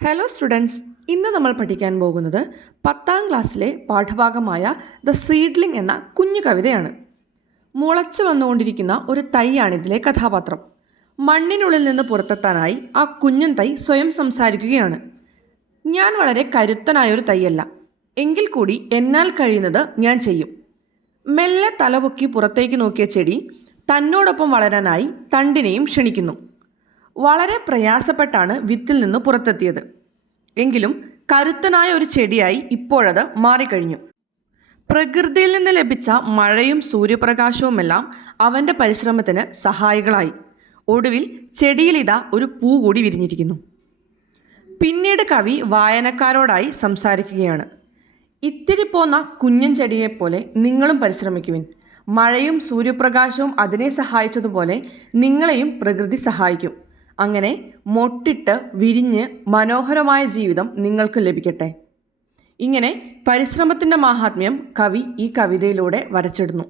Hello students, ഇന്ന് നമ്മൾ പഠിക്കാൻ പോകുന്നത് 10ാം ക്ലാസ്സിലെ പാഠഭാഗമായ ദ സീഡ്ലിംഗ് എന്ന കുഞ്ഞു കവിതയാണ്. മുളച്ചു വന്നുകൊണ്ടിരിക്കുന്ന ഒരു തൈയാണിതിലെ കഥാപാത്രം. മണ്ണിനുള്ളിൽ നിന്ന് പുറത്തെത്താനായി ആ കുഞ്ഞൻ തൈ സ്വയം സംസാരിക്കുകയാണ്. ഞാൻ വളരെ കരുത്തനായൊരു തൈയല്ല, എങ്കിൽ കൂടി എന്നാൽ കഴിയുന്നത് ഞാൻ ചെയ്യും. മെല്ലെ തലപൊക്കി പുറത്തേക്ക് നോക്കിയ ചെടി തന്നോടൊപ്പം വളരാനായി തണ്ടിനെയും ക്ഷണിക്കുന്നു. വളരെ പ്രയാസപ്പെട്ടാണ് വിത്തിൽ നിന്ന് പുറത്തെത്തിയത്. എങ്കിലും കരുത്തനായ ഒരു ചെടിയായി ഇപ്പോഴത് മാറിക്കഴിഞ്ഞു. പ്രകൃതിയിൽ നിന്ന് ലഭിച്ച മഴയും സൂര്യപ്രകാശവുമെല്ലാം അവൻ്റെ പരിശ്രമത്തിന് സഹായികളായി. ഒടുവിൽ ചെടിയിൽ ഇതാ ഒരു പൂ കൂടി വിരിഞ്ഞിരിക്കുന്നു. പിന്നീട് കവി വായനക്കാരോടായി സംസാരിക്കുകയാണ്. ഇത്തിരി പോന്ന കുഞ്ഞൻ ചെടിയെപ്പോലെ നിങ്ങളും പരിശ്രമിക്കുവിൻ. മഴയും സൂര്യപ്രകാശവും അതിനെ സഹായിച്ചതുപോലെ നിങ്ങളെയും പ്രകൃതി സഹായിക്കും. അങ്ങനെ മൊട്ടിട്ട് വിരിഞ്ഞ് മനോഹരമായ ജീവിതം നിങ്ങൾക്ക് ലഭിക്കട്ടെ. ഇങ്ങനെ പരിശ്രമത്തിൻ്റെ മാഹാത്മ്യം കവി ഈ കവിതയിലൂടെ വരച്ചിടുന്നു.